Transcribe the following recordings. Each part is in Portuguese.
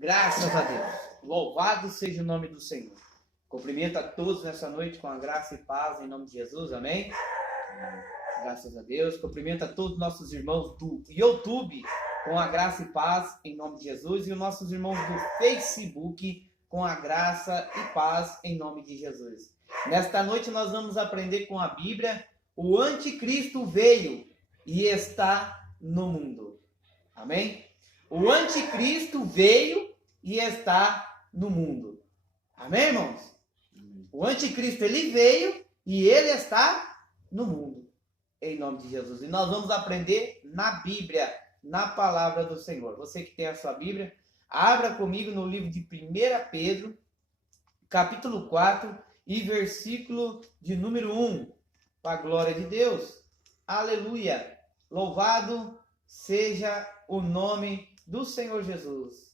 Graças a Deus. Louvado seja o nome do Senhor. Cumprimento a todos nessa noite com a graça e paz em nome de Jesus. Amém? Graças a Deus. Cumprimento a todos os nossos irmãos do YouTube com a graça e paz em nome de Jesus e os nossos irmãos do Facebook com a graça e paz em nome de Jesus. Nesta noite nós vamos aprender com a Bíblia: o anticristo veio e está no mundo. Amém? O anticristo veio e está no mundo. Amém, irmãos? O anticristo, ele veio e ele está no mundo. Em nome de Jesus. E nós vamos aprender na Bíblia, na palavra do Senhor. Você que tem a sua Bíblia, abra comigo no livro de 1 Pedro, capítulo 4 e versículo de número 1. Para a glória de Deus. Aleluia. Louvado seja o nome do Senhor Jesus.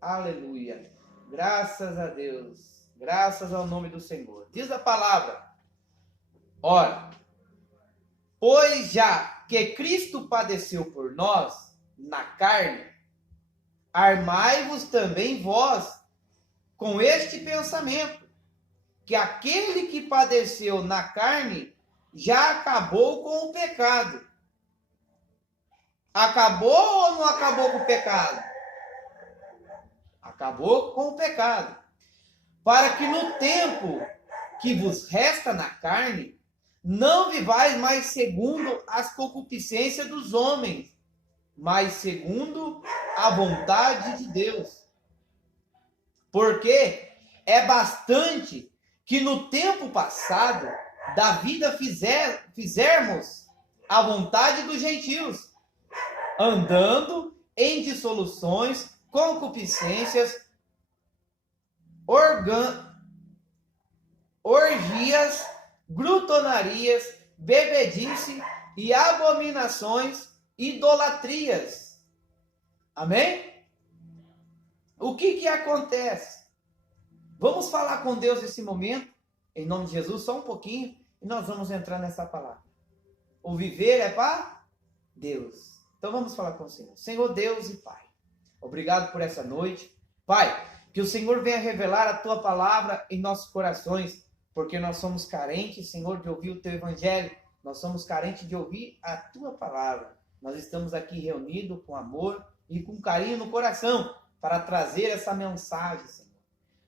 Aleluia. Graças a Deus. Graças ao nome do Senhor. Diz a palavra: ora, pois já que Cristo padeceu por nós na carne, armai-vos também vós com este pensamento, que aquele que padeceu na carne já acabou com o pecado. Acabou ou não acabou com o pecado? Acabou com o pecado. Para que no tempo que vos resta na carne, não vivais mais segundo as concupiscências dos homens, mas segundo a vontade de Deus. Porque é bastante que no tempo passado da vida fizermos a vontade dos gentios, andando em dissoluções, concupiscências, orgias, glutonarias, bebedice e abominações, idolatrias. Amém? O que acontece? Vamos falar com Deus nesse momento, em nome de Jesus, só um pouquinho, e nós vamos entrar nessa palavra. O viver é para Deus. Então vamos falar com o Senhor. Senhor Deus e Pai, obrigado por essa noite. Pai, que o Senhor venha revelar a Tua palavra em nossos corações, porque nós somos carentes, Senhor, de ouvir o Teu Evangelho. Nós somos carentes de ouvir a Tua palavra. Nós estamos aqui reunidos com amor e com carinho no coração para trazer essa mensagem, Senhor.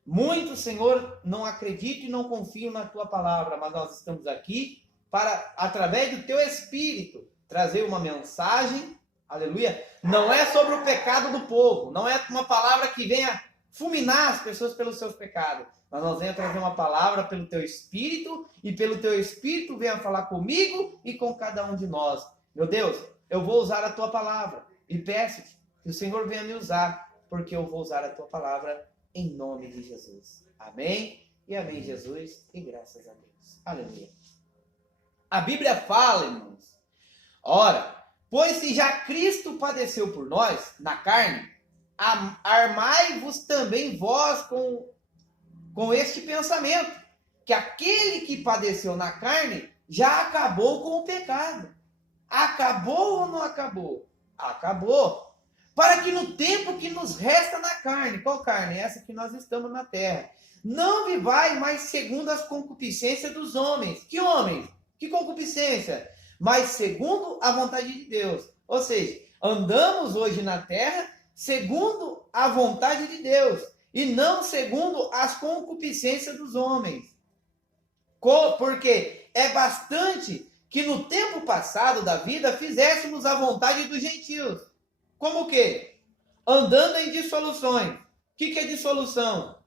Muitos, Senhor, não acreditam e não confiam na Tua palavra, mas nós estamos aqui para, através do Teu Espírito, trazer uma mensagem, aleluia, não é sobre o pecado do povo, não é uma palavra que venha fulminar as pessoas pelos seus pecados, mas nós venhamos trazer uma palavra pelo Teu Espírito, e pelo Teu Espírito venha falar comigo e com cada um de nós. Meu Deus, eu vou usar a Tua palavra, e peço-te que o Senhor venha me usar, porque eu vou usar a Tua palavra em nome de Jesus. Amém? E amém, Jesus, e graças a Deus. Aleluia. A Bíblia fala, irmãos, ora, pois se já Cristo padeceu por nós, na carne, armai-vos também vós com este pensamento, que aquele que padeceu na carne já acabou com o pecado. Acabou ou não acabou? Acabou. Para que no tempo que nos resta na carne, qual carne? Essa que nós estamos na terra, não vivai mais segundo as concupiscências dos homens. Que homens? Que concupiscência? Mas segundo a vontade de Deus. Ou seja, andamos hoje na terra segundo a vontade de Deus e não segundo as concupiscências dos homens. Porque é bastante que no tempo passado da vida fizéssemos a vontade dos gentios. Como o quê? Andando em dissoluções. O que é dissolução?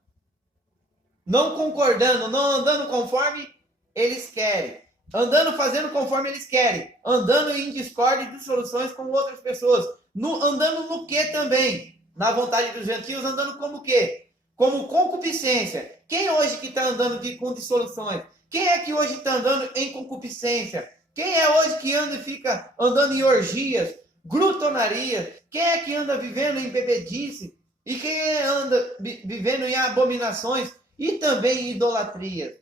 Não concordando, não andando conforme eles querem. Andando, fazendo conforme eles querem. Andando em discórdia e dissoluções com outras pessoas. Andando no que também? Na vontade dos gentios, andando como o quê? Como concupiscência. Quem hoje que está andando com dissoluções? Quem é que hoje está andando em concupiscência? Quem é hoje que anda e fica andando em orgias, glutonaria? Quem é que anda vivendo em bebedice? E quem anda vivendo em abominações e também em idolatria?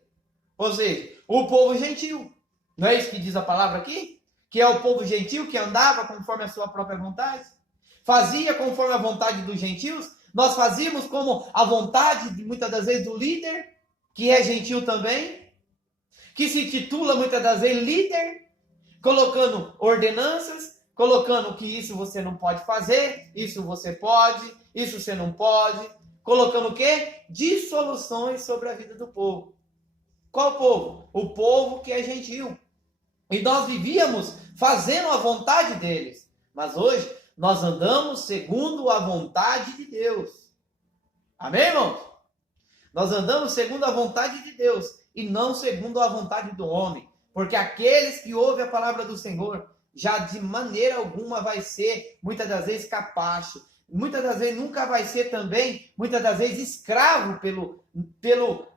Ou seja, o povo gentil. Não é isso que diz a palavra aqui? Que é o povo gentil que andava conforme a sua própria vontade? Fazia conforme a vontade dos gentios? Nós fazíamos como a vontade, muitas das vezes, do líder, que é gentil também, que se titula, muitas das vezes, líder, colocando ordenanças, colocando que isso você não pode fazer, isso você pode, isso você não pode, colocando o quê? Dissoluções sobre a vida do povo. Qual povo? O povo que é gentil. E nós vivíamos fazendo a vontade deles. Mas hoje nós andamos segundo a vontade de Deus. Amém, irmãos? Nós andamos segundo a vontade de Deus e não segundo a vontade do homem. Porque aqueles que ouvem a palavra do Senhor, já de maneira alguma vai ser, muitas das vezes, capacho. Muitas das vezes nunca vai ser também, muitas das vezes, escravo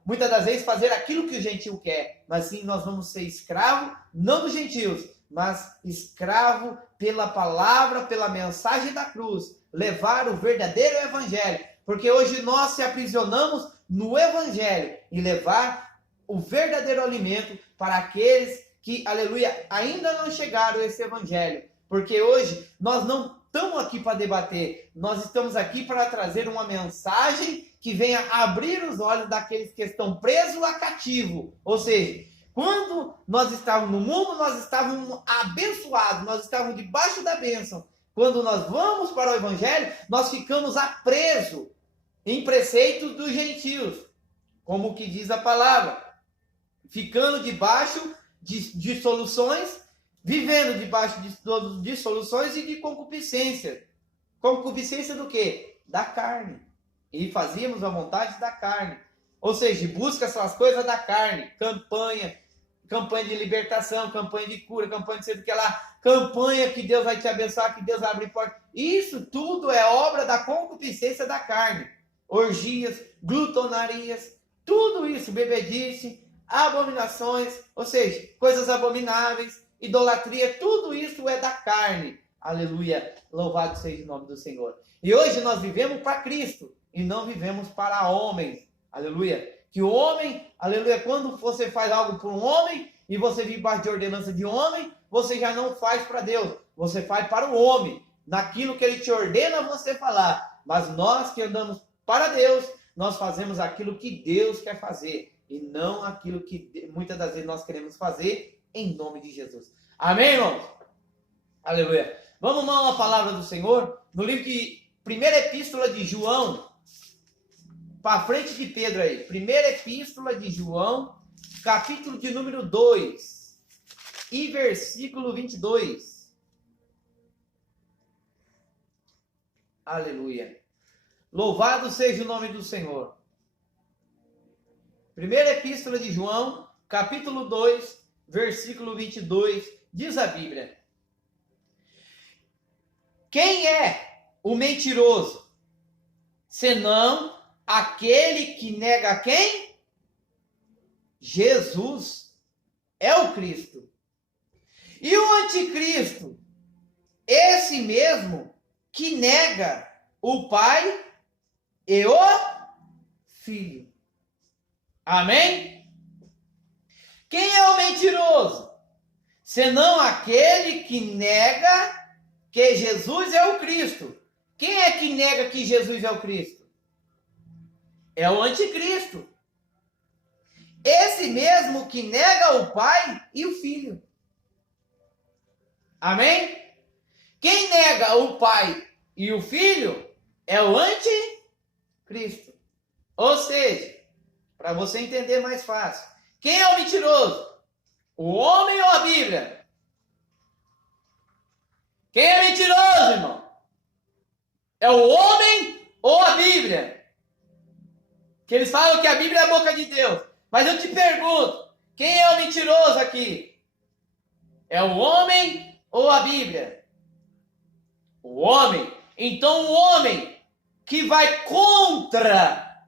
muitas das vezes, fazer aquilo que o gentil quer. Mas sim, nós vamos ser escravo, não dos gentios, mas escravo pela palavra, pela mensagem da cruz. Levar o verdadeiro evangelho. Porque hoje nós se aprisionamos no evangelho e levar o verdadeiro alimento para aqueles que, aleluia, ainda não chegaram a esse evangelho. Porque hoje nós não estamos aqui para debater, nós estamos aqui para trazer uma mensagem que venha abrir os olhos daqueles que estão presos a cativo. Ou seja, quando nós estávamos no mundo, nós estávamos abençoados, nós estávamos debaixo da bênção. Quando nós vamos para o evangelho, nós ficamos presos em preceitos dos gentios, como que diz a palavra, ficando debaixo de soluções, vivendo debaixo de soluções e de concupiscência. Concupiscência do quê? Da carne. E fazíamos a vontade da carne. Ou seja, busca essas coisas da carne. Campanha de libertação, campanha de cura, campanha de sei do que lá, campanha que Deus vai te abençoar, que Deus vai abrir porta. Isso tudo é obra da concupiscência da carne. Orgias, glutonarias, tudo isso, bebedice, abominações, ou seja, coisas abomináveis, idolatria, tudo isso é da carne. Aleluia, louvado seja o nome do Senhor. E hoje nós vivemos para Cristo e não vivemos para homens. Aleluia. Que o homem, aleluia, quando você faz algo por um homem e você vive debaixo de ordenança de homem, você já não faz para Deus, você faz para o homem, naquilo que ele te ordena você falar. Mas nós que andamos para Deus, nós fazemos aquilo que Deus quer fazer e não aquilo que muitas das vezes nós queremos fazer em nome de Jesus. Amém, irmãos? Aleluia. Vamos lá uma palavra do Senhor no livro de Primeira Epístola de João, para frente de Pedro aí. Primeira Epístola de João, capítulo de número 2 e versículo 22. Aleluia. Louvado seja o nome do Senhor. Primeira Epístola de João, capítulo 2, versículo 22, diz a Bíblia: quem é o mentiroso, senão aquele que nega quem? Jesus é o Cristo. E o anticristo, esse mesmo que nega o Pai e o Filho. Amém? Quem é o mentiroso? Senão aquele que nega que Jesus é o Cristo. Quem é que nega que Jesus é o Cristo? É o anticristo. Esse mesmo que nega o Pai e o Filho. Amém? Quem nega o Pai e o Filho é o anticristo. Ou seja, para você entender mais fácil, quem é o mentiroso? O homem ou a Bíblia? Quem é mentiroso, irmão? É o homem ou a Bíblia? Que eles falam que a Bíblia é a boca de Deus. Mas eu te pergunto, quem é o mentiroso aqui? É o homem ou a Bíblia? O homem. Então o homem que vai contra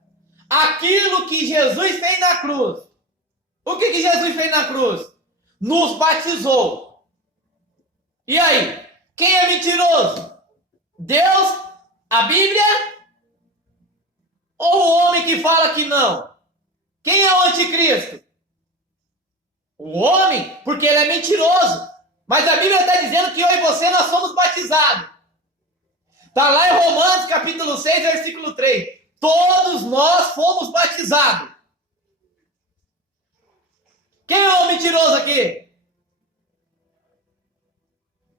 aquilo que Jesus fez na cruz. O que Jesus fez na cruz? Nos batizou. E aí? Quem é mentiroso? Deus? A Bíblia? Ou o homem que fala que não? Quem é o anticristo? O homem, porque ele é mentiroso. Mas a Bíblia está dizendo que eu e você nós somos batizados. Está lá em Romanos capítulo 6, versículo 3. Todos nós fomos batizados. Quem é o homem mentiroso aqui?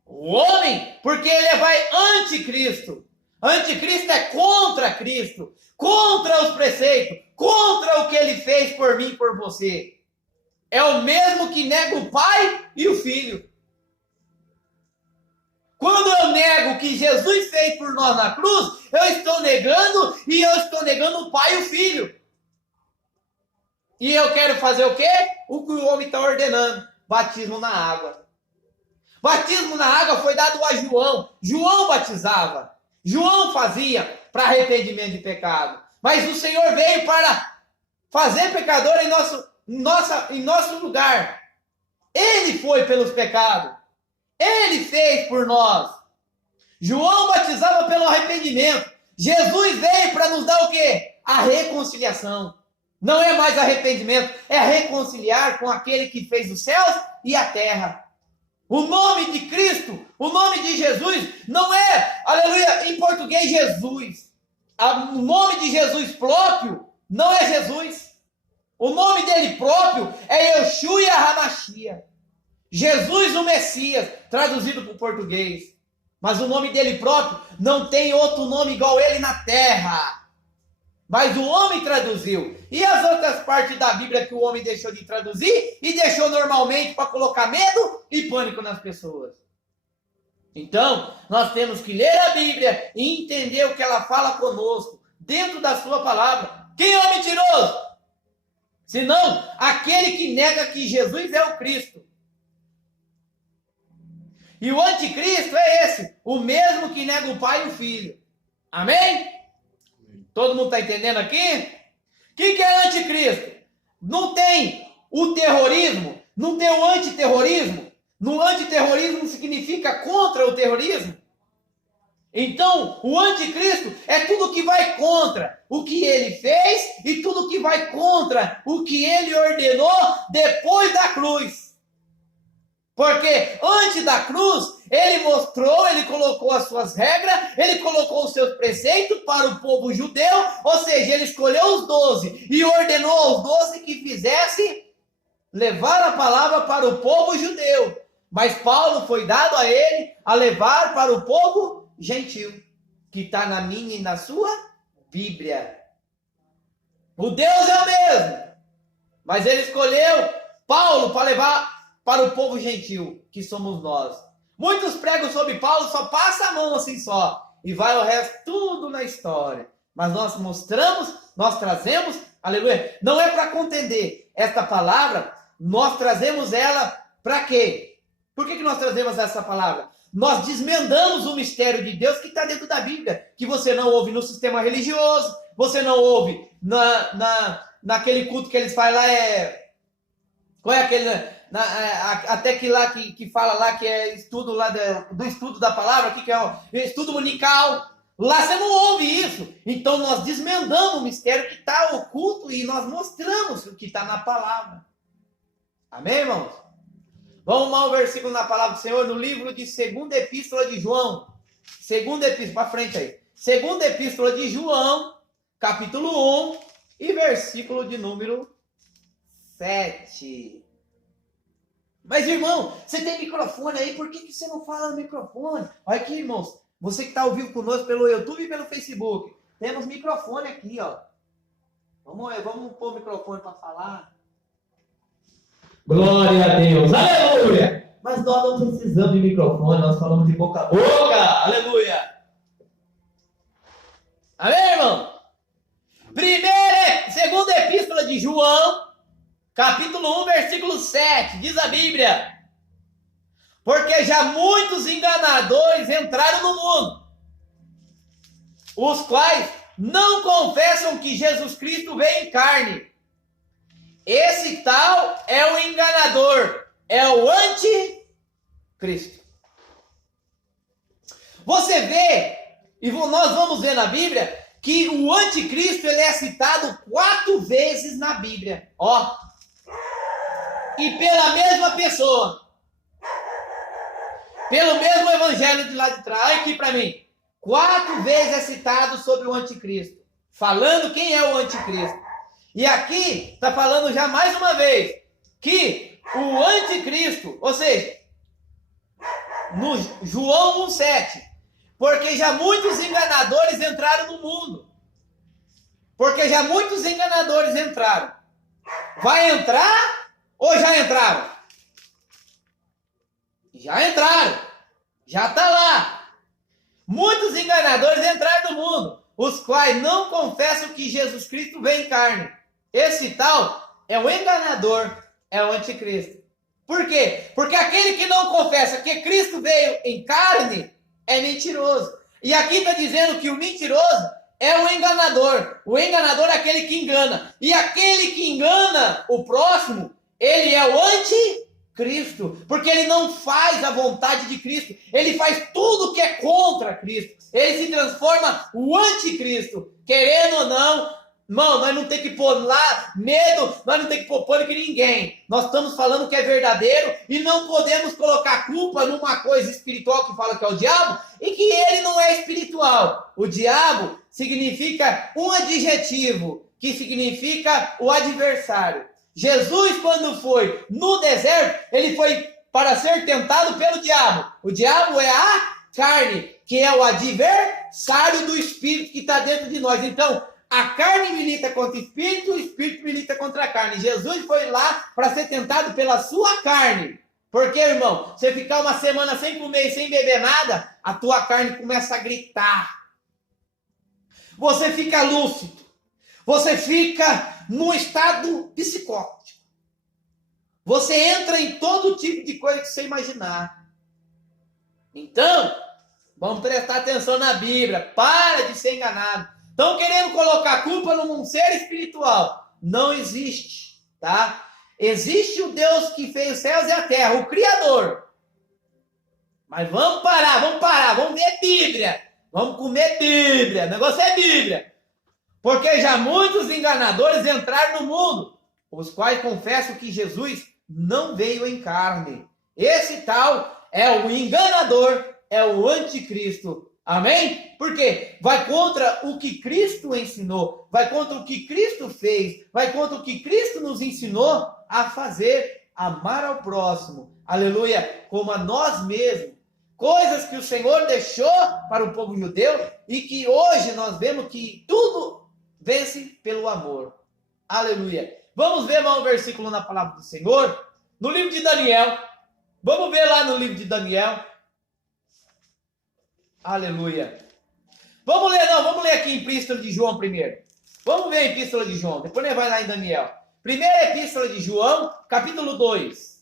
O homem, porque ele vai anticristo. Anticristo é contra Cristo, contra os preceitos, contra o que ele fez por mim e por você. É o mesmo que nega o Pai e o Filho. Quando eu nego o que Jesus fez por nós na cruz, eu estou negando e eu estou negando o Pai e o Filho. E eu quero fazer o quê? O que o homem está ordenando: batismo na água. Batismo na água foi dado a João. João batizava. João fazia para arrependimento de pecado. Mas o Senhor veio para fazer pecador em nosso lugar. Ele foi pelos pecados. Ele fez por nós. João batizava pelo arrependimento. Jesus veio para nos dar o quê? A reconciliação. Não é mais arrependimento, é reconciliar com aquele que fez os céus e a terra. O nome de Cristo, o nome de Jesus, não é, aleluia, em português, Jesus. O nome de Jesus próprio não é Jesus. O nome dele próprio é Yeshua HaMashiach. Jesus o Messias, traduzido para o português. Mas o nome dele próprio não tem outro nome igual ele na terra. Mas o homem traduziu. E as outras partes da Bíblia que o homem deixou de traduzir e deixou normalmente para colocar medo e pânico nas pessoas. Então, nós temos que ler a Bíblia e entender o que ela fala conosco, dentro da sua palavra. Quem é o mentiroso? Senão, aquele que nega que Jesus é o Cristo. E o anticristo é esse, o mesmo que nega o Pai e o Filho. Amém? Todo mundo está entendendo aqui? O que é anticristo? Não tem o terrorismo, não tem o antiterrorismo. No antiterrorismo significa contra o terrorismo. Então, o anticristo é tudo que vai contra o que ele fez e tudo que vai contra o que ele ordenou depois da cruz. Porque antes da cruz, ele mostrou, ele colocou as suas regras, ele colocou os seus preceitos para o povo judeu, ou seja, ele escolheu os 12 e ordenou aos 12 que fizessem levar a palavra para o povo judeu. Mas Paulo foi dado a ele a levar para o povo gentil, que está na minha e na sua Bíblia. O Deus é o mesmo, mas ele escolheu Paulo para levar para o povo gentil, que somos nós. Muitos pregam sobre Paulo, só passa a mão assim só, e vai o resto tudo na história. Mas nós mostramos, nós trazemos, aleluia, não é para contender esta palavra, nós trazemos ela para quê? Por que nós trazemos essa palavra? Nós desmendamos o mistério de Deus que está dentro da Bíblia, que você não ouve no sistema religioso, você não ouve naquele culto que eles fazem lá, qual é aquele, até que lá que fala lá que é estudo lá do estudo da palavra, que é o estudo unical, lá você não ouve isso. Então nós desmendamos o mistério que está oculto e nós mostramos o que está na palavra. Amém, irmãos? Vamos lá ao versículo na palavra do Senhor, no livro de 2ª Epístola de João. 2ª Epístola, para frente aí. 2ª Epístola de João, capítulo 1 e versículo de número 7. Mas, irmão, você tem microfone aí, por que você não fala no microfone? Olha aqui, irmãos, você que está ao vivo conosco pelo YouTube e pelo Facebook. Temos microfone aqui, ó. Vamos pôr o microfone para falar. Glória a Deus, aleluia! Mas nós não precisamos de microfone, nós falamos de boca a boca, aleluia! Amém, irmão? Segunda Epístola de João, capítulo 1, versículo 7, diz a Bíblia: porque já muitos enganadores entraram no mundo, os quais não confessam que Jesus Cristo veio em carne. Esse tal é o enganador, é o anticristo. Você vê, e nós vamos ver na Bíblia, que o anticristo ele é citado 4 vezes na Bíblia. Ó, e pela mesma pessoa, pelo mesmo evangelho de lá de trás. Olha aqui para mim. 4 vezes é citado sobre o anticristo, falando quem é o anticristo. E aqui está falando já mais uma vez que o anticristo, ou seja, no João 1,7, porque já muitos enganadores entraram no mundo. Porque já muitos enganadores entraram. Vai entrar ou já entraram? Já entraram. Já está lá. Muitos enganadores entraram no mundo, os quais não confessam que Jesus Cristo veio em carne. Esse tal é o enganador, é o anticristo. Por quê? Porque aquele que não confessa que Cristo veio em carne é mentiroso. E aqui está dizendo que o mentiroso é o enganador. O enganador é aquele que engana. E aquele que engana o próximo, ele é o anticristo. Porque ele não faz a vontade de Cristo. Ele faz tudo que é contra Cristo. Ele se transforma o anticristo. Querendo ou não, irmão, nós não temos que pôr lá medo, nós não temos que pôr pânico em ninguém. Nós estamos falando que é verdadeiro e não podemos colocar culpa numa coisa espiritual que fala que é o diabo e que ele não é espiritual. O diabo significa um adjetivo que significa o adversário. Jesus, quando foi no deserto, ele foi para ser tentado pelo diabo. O diabo é a carne, que é o adversário do espírito que está dentro de nós. Então, a carne milita contra o espírito milita contra a carne. Jesus foi lá para ser tentado pela sua carne. Porque, irmão, você ficar uma semana sem comer e sem beber nada, a tua carne começa a gritar. Você fica lúcido. Você fica num estado psicótico. Você entra em todo tipo de coisa que você imaginar. Então, vamos prestar atenção na Bíblia. Para de ser enganado. Estão querendo colocar a culpa num ser espiritual. Não existe, tá? Existe o Deus que fez os céus e a terra, o Criador. Mas vamos parar, vamos ver Bíblia. Vamos comer Bíblia, o negócio é Bíblia. Porque já muitos enganadores entraram no mundo, os quais confessam que Jesus não veio em carne. Esse tal é o enganador, é o anticristo. Amém? Por quê? Vai contra o que Cristo ensinou, vai contra o que Cristo fez, vai contra o que Cristo nos ensinou a fazer, amar ao próximo, aleluia, como a nós mesmos. Coisas que o Senhor deixou para o povo judeu e que hoje nós vemos que tudo vence pelo amor. Aleluia. Vamos ver mais um versículo na palavra do Senhor, no livro de Daniel. Vamos ver lá no livro de Daniel. Aleluia. Vamos ler aqui em Epístola de João primeiro. Vamos ver a Epístola de João, depois ele vai lá em Daniel. Primeira Epístola de João, capítulo 2.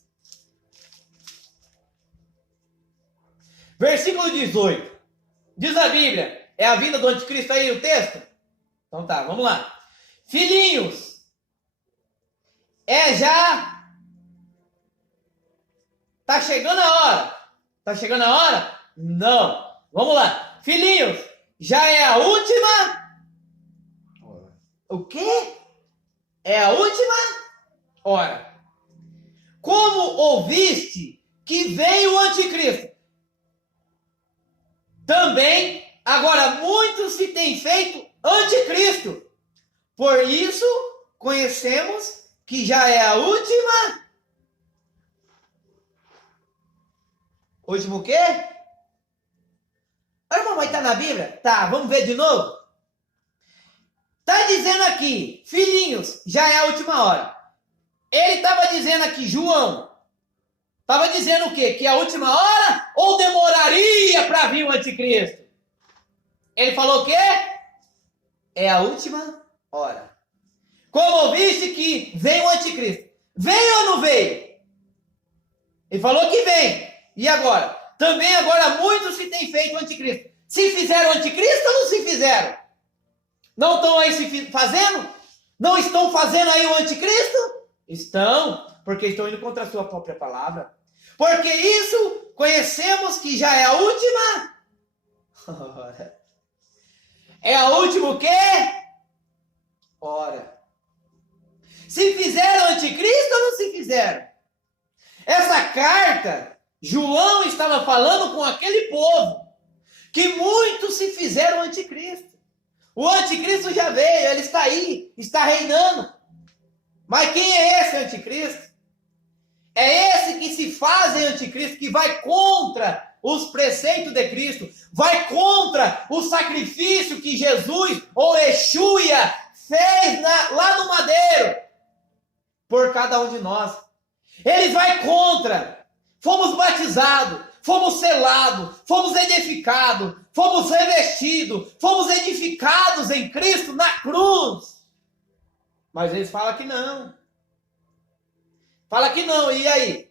Versículo 18. Diz a Bíblia, é a vinda do anticristo aí o texto? Então tá, vamos lá. Filhinhos, tá chegando a hora. Tá chegando a hora? Não. Vamos lá. Filhinhos, já é a última? O quê? É a última hora. Como ouviste que veio o anticristo? Também, agora muitos se têm feito anticristo. Por isso, conhecemos que já é a última. Último o quê? Irmão, mas está na Bíblia? Tá, vamos ver de novo? Está dizendo aqui, filhinhos, já é a última hora. Ele estava dizendo aqui, João, estava dizendo o quê? Que a última hora ou demoraria para vir o anticristo? Ele falou o quê? É a última hora. Como ouviste que vem o anticristo? Veio ou não veio? Ele falou que vem. E agora? Também agora muitos se têm feito o anticristo. Se fizeram o anticristo ou não se fizeram? Não estão aí se fazendo? Não estão fazendo aí o anticristo? Estão, porque estão indo contra a sua própria palavra. Porque isso conhecemos que já é a última. É a última o quê? Hora. Se fizeram o anticristo ou não se fizeram? Essa carta, João estava falando com aquele povo que muitos se fizeram anticristo. O anticristo já veio, ele está aí, está reinando. Mas quem é esse anticristo? É esse que se faz anticristo, que vai contra os preceitos de Cristo, vai contra o sacrifício que Jesus, ou Exúia, fez lá no madeiro, por cada um de nós. Ele vai contra. Fomos batizados, fomos selados, fomos edificados, fomos revestidos, fomos edificados em Cristo na cruz. Mas eles falam que não. Fala que não, e aí?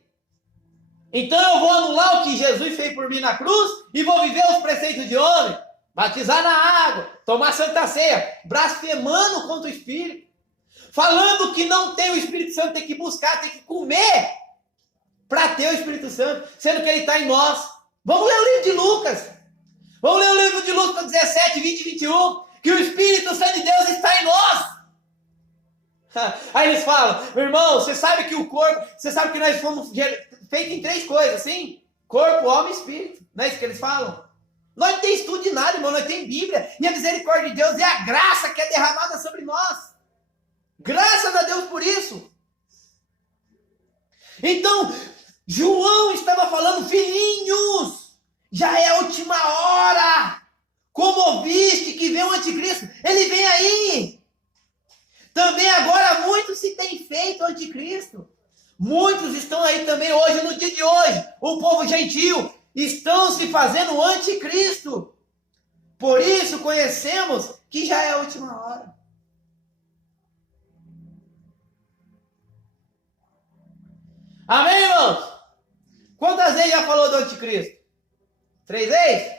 Então eu vou anular o que Jesus fez por mim na cruz e vou viver os preceitos de homem, batizar na água, tomar santa ceia, blasfemando contra o Espírito, falando que não tem o Espírito Santo, tem que buscar, tem que comer para ter o Espírito Santo, sendo que ele está em nós. Vamos ler o livro de Lucas. Vamos ler o livro de Lucas 17, 20 e 21, que o Espírito Santo de Deus está em nós. Aí eles falam, meu irmão, você sabe que o corpo, você sabe que nós fomos feitos em 3 coisas, assim? Corpo, alma e espírito. Não é isso que eles falam? Nós não temos estudo de nada, irmão, nós temos Bíblia. E a misericórdia de Deus é a graça que é derramada sobre nós. Graças a Deus por isso. Então, João estava falando, filhinhos, já é a última hora. Como ouviste que vem o anticristo? Ele vem aí. Também agora muitos se têm feito anticristo. Muitos estão aí também hoje, no dia de hoje. O povo gentil estão se fazendo anticristo. Por isso conhecemos que já é a última hora. Amém, irmãos? Quantas vezes já falou do anticristo? 3 vezes?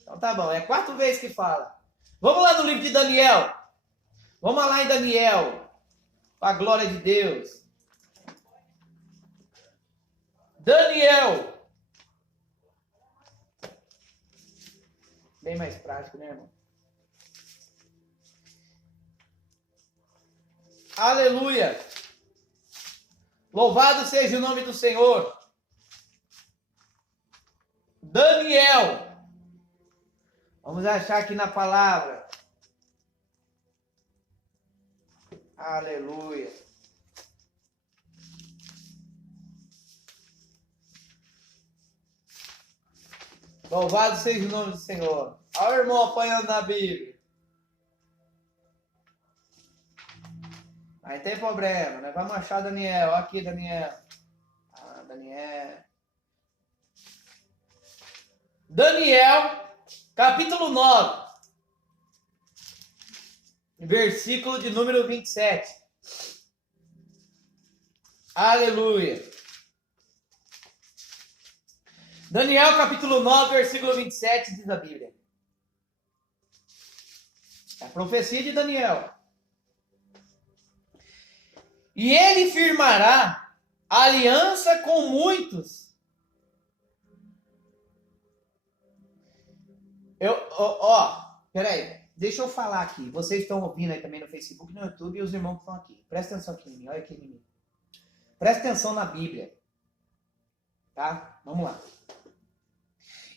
Então tá bom, é 4 vezes que fala. Vamos lá no livro de Daniel. Vamos lá em Daniel, para a glória de Deus. Daniel. Bem mais prático, né, irmão? Aleluia. Louvado seja o nome do Senhor. Daniel. Vamos achar aqui na palavra. Aleluia. Louvado seja o nome do Senhor. Olha o irmão apanhando na Bíblia. Aí tem problema, né? Vamos achar Daniel. Olha aqui, Daniel. Daniel. Daniel, capítulo 9. Versículo de número 27. Aleluia. Daniel capítulo 9, versículo 27, diz a Bíblia. É a profecia de Daniel. E ele firmará aliança com muitos. Peraí. Deixa eu falar aqui. Vocês estão ouvindo aí também no Facebook, no YouTube e os irmãos que estão aqui. Presta atenção aqui em mim. Olha aqui em mim. Presta atenção na Bíblia. Tá? Vamos lá.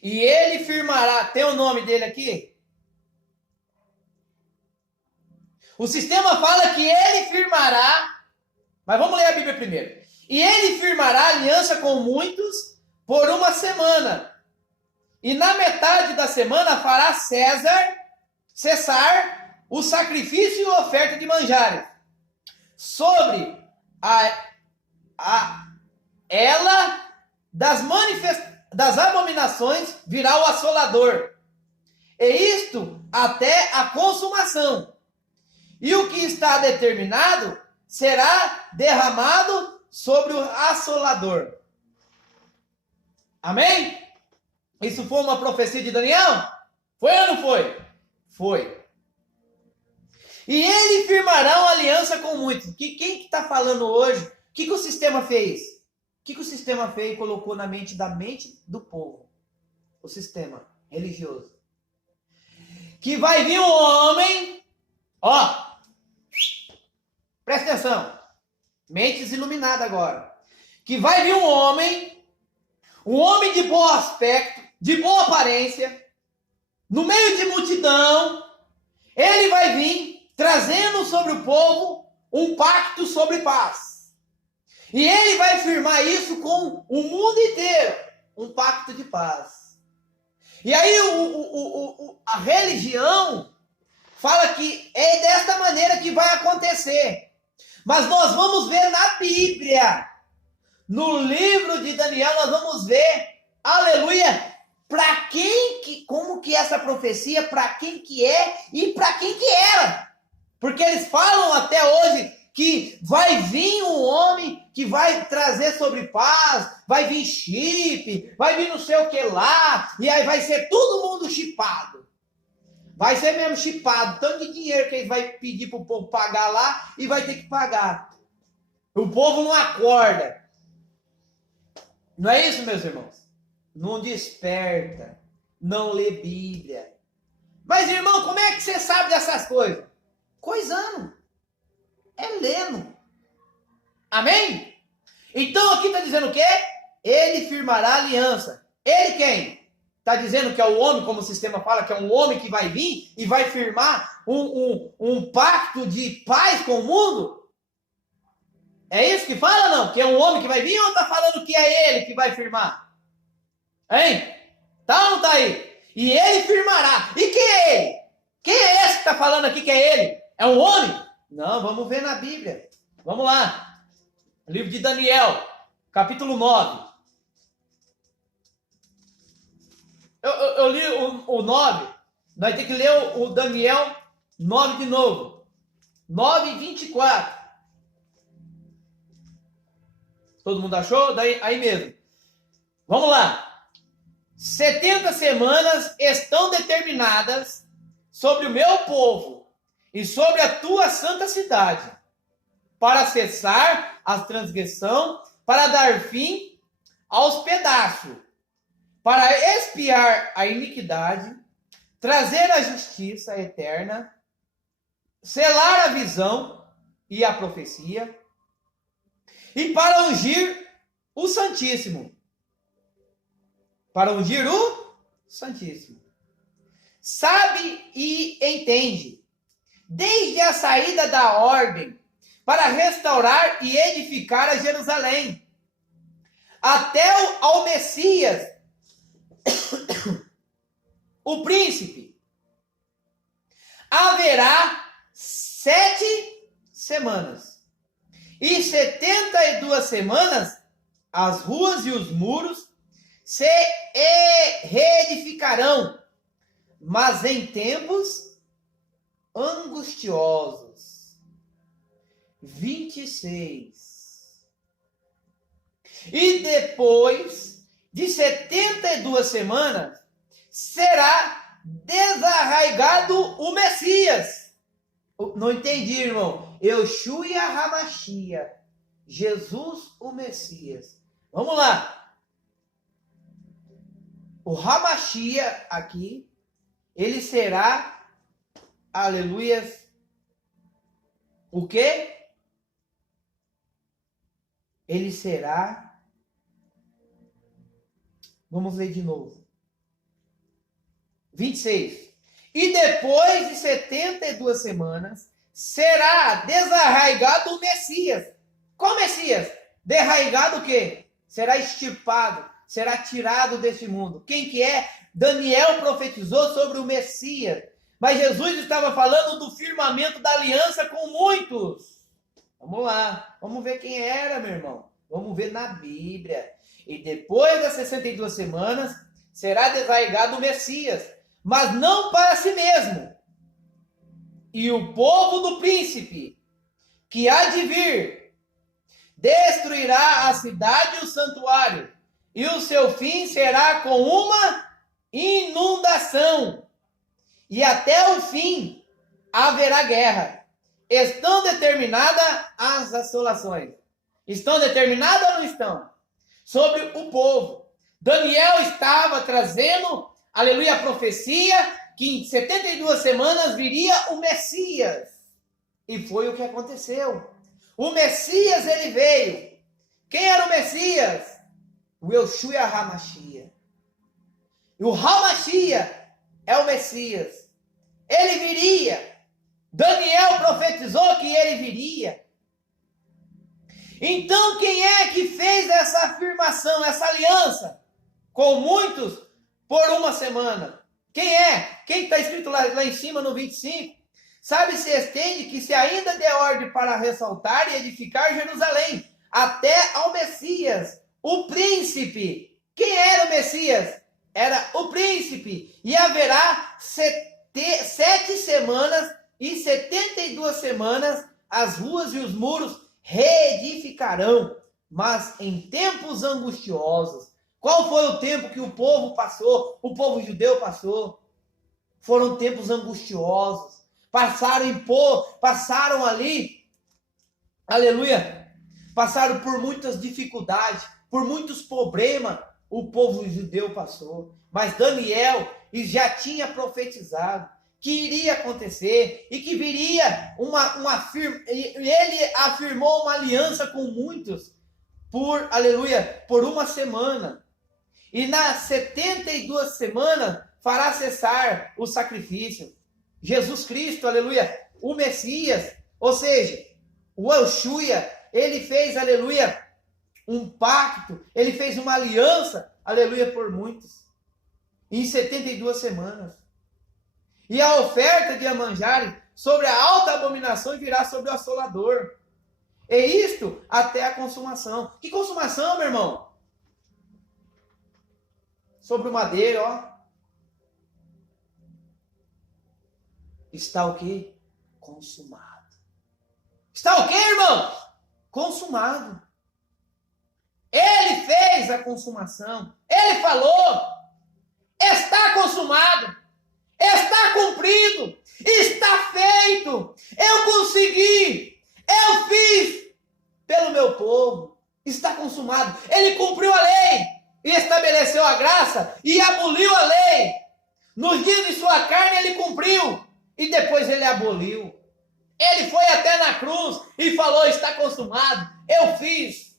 E ele firmará. Tem o nome dele aqui? O sistema fala que ele firmará. Mas vamos ler a Bíblia primeiro. E ele firmará aliança com muitos por 1 semana. E na metade da semana fará cessar o sacrifício e a oferta de manjares. Sobre ela das abominações virá o assolador. E isto até a consumação. E o que está determinado será derramado sobre o assolador. Amém? Isso foi uma profecia de Daniel? Foi ou não foi? Foi. E ele firmará uma aliança com muitos. Quem que está falando hoje? O que o sistema fez? O que o sistema fez e colocou na mente do povo? O sistema religioso. Que vai vir um homem, presta atenção, mentes iluminadas agora. Que vai vir um homem de bom aspecto, de boa aparência, no meio de multidão, ele vai vir trazendo sobre o povo um pacto sobre paz. E ele vai firmar isso com o mundo inteiro, um pacto de paz. E aí a religião fala que é desta maneira que vai acontecer. Mas nós vamos ver na Bíblia, no livro de Daniel, nós vamos ver, aleluia, para quem, como que essa profecia, para quem que é e para quem que era. Porque eles falam até hoje que vai vir um homem que vai trazer sobre paz, vai vir chip, vai vir não sei o que lá, e aí vai ser todo mundo chipado. Vai ser mesmo chipado, tanto de dinheiro que ele vai pedir para o povo pagar lá e vai ter que pagar. O povo não acorda. Não é isso, meus irmãos? Não desperta, não lê Bíblia. Mas, irmão, como é que você sabe dessas coisas? Coisando. É lendo. Amém? Então aqui está dizendo o quê? Ele firmará aliança. Ele quem? Está dizendo que é o homem, como o sistema fala, que é um homem que vai vir e vai firmar um pacto de paz com o mundo? É isso que fala, não? Que é um homem que vai vir ou está falando que é ele que vai firmar? Hein? Tá ou não tá aí? E ele firmará. E quem é ele? Quem é esse que está falando aqui que é ele? É um homem? Não, vamos ver na Bíblia. Vamos lá. Livro de Daniel, capítulo 9. Eu li o 9. Nós temos que ler o Daniel 9 de novo. 9:24. Todo mundo achou? Daí, aí mesmo. Vamos lá. 70 semanas estão determinadas sobre o meu povo e sobre a tua santa cidade, para cessar a transgressão, para dar fim aos pedaços, para expiar a iniquidade, trazer a justiça eterna, selar a visão e a profecia, e para ungir o Santíssimo. Para ungir o Santíssimo. Sabe e entende, desde a saída da ordem, para restaurar e edificar a Jerusalém, até ao Messias, o príncipe, haverá 7 semanas. E 72 semanas, as ruas e os muros se reedificarão, mas em tempos angustiosos. 26. E depois de 72 semanas, será desarraigado o Messias. Não entendi, irmão. Yeshua HaMashiach. Jesus o Messias. Vamos lá. O HaMashiach aqui, ele será, aleluias, o quê? Ele será, vamos ler de novo. 26. E depois de 72 semanas, será desarraigado o Messias. Qual Messias? Derraigado o quê? Será extirpado, será tirado deste mundo. Quem que é? Daniel profetizou sobre o Messias. Mas Jesus estava falando do firmamento da aliança com muitos. Vamos lá, vamos ver quem era, meu irmão. Vamos ver na Bíblia. E depois das 62 semanas, será desarraigado o Messias, mas não para si mesmo. E o povo do príncipe, que há de vir, destruirá a cidade e o santuário, e o seu fim será com uma inundação, e até o fim haverá guerra. Estão determinadas as assolações. Estão determinadas ou não estão? Sobre o povo. Daniel estava trazendo, aleluia, a profecia que em 72 semanas viria o Messias. E foi o que aconteceu. O Messias, ele veio. Quem era o Messias? O Yeshua HaMashiach. E o HaMashiach é o Messias. Ele viria. Daniel profetizou que ele viria. Então, quem é que fez essa afirmação, essa aliança com muitos por uma semana? Quem é? Quem está escrito lá em cima no 25? Sabe, se estende que se ainda der ordem para ressaltar e edificar Jerusalém, até ao Messias, o príncipe. Quem era o Messias? Era o príncipe. E haverá 7 semanas e 72 semanas, as ruas e os muros reedificarão, mas em tempos angustiosos. Qual foi o tempo que o povo passou, o povo judeu passou? Foram tempos angustiosos. Passaram ali, aleluia, passaram por muitas dificuldades, por muitos problemas, o povo judeu passou. Mas Daniel já tinha profetizado que iria acontecer e que viria ele afirmou uma aliança com muitos por uma semana. E nas 72 semanas fará cessar o sacrifício. Jesus Cristo, aleluia, o Messias, ou seja, o Yeshua, ele fez, aleluia, um pacto, ele fez uma aliança, aleluia, por muitos, em 72 semanas. E a oferta de Amanjare sobre a alta abominação virá sobre o assolador. E isto até a consumação. Que consumação, meu irmão? Sobre o madeiro, ó. Está o quê? Consumado. Está o quê, irmão? Consumado. Ele fez a consumação. Ele falou. Está consumado. Está cumprido, está feito, eu consegui, eu fiz pelo meu povo, está consumado. Ele cumpriu a lei e estabeleceu a graça e aboliu a lei. Nos dias de sua carne ele cumpriu e depois ele aboliu. Ele foi até na cruz e falou: está consumado, eu fiz,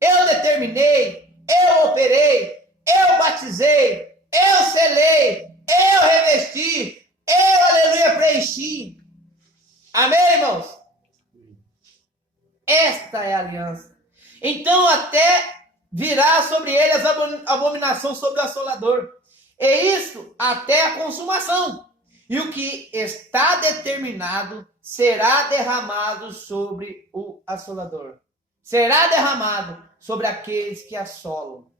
eu determinei, eu operei, eu batizei, eu selei, eu revesti, eu, aleluia, preenchi. Amém, irmãos? Esta é a aliança. Então até virá sobre ele as abominações sobre o assolador. E isso até a consumação. E o que está determinado será derramado sobre o assolador. Será derramado sobre aqueles que assolam.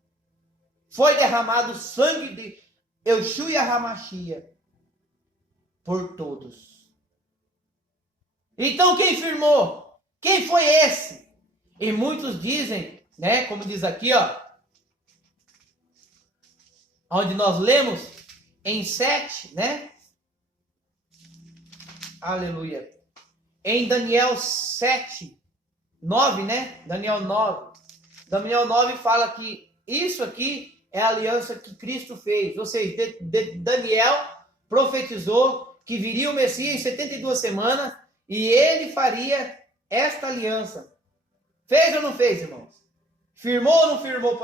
Foi derramado sangue de Yeshua HaMashiach por todos. Então quem firmou? Quem foi esse? E muitos dizem, né, como diz aqui, ó, onde nós lemos em 7, né? Aleluia. Em Daniel 7, 9, né? Daniel 9. Daniel 9 fala que isso aqui é a aliança que Cristo fez. Ou seja, Daniel profetizou que viria o Messias em 72 semanas e ele faria esta aliança. Fez ou não fez, irmãos? Firmou ou não firmou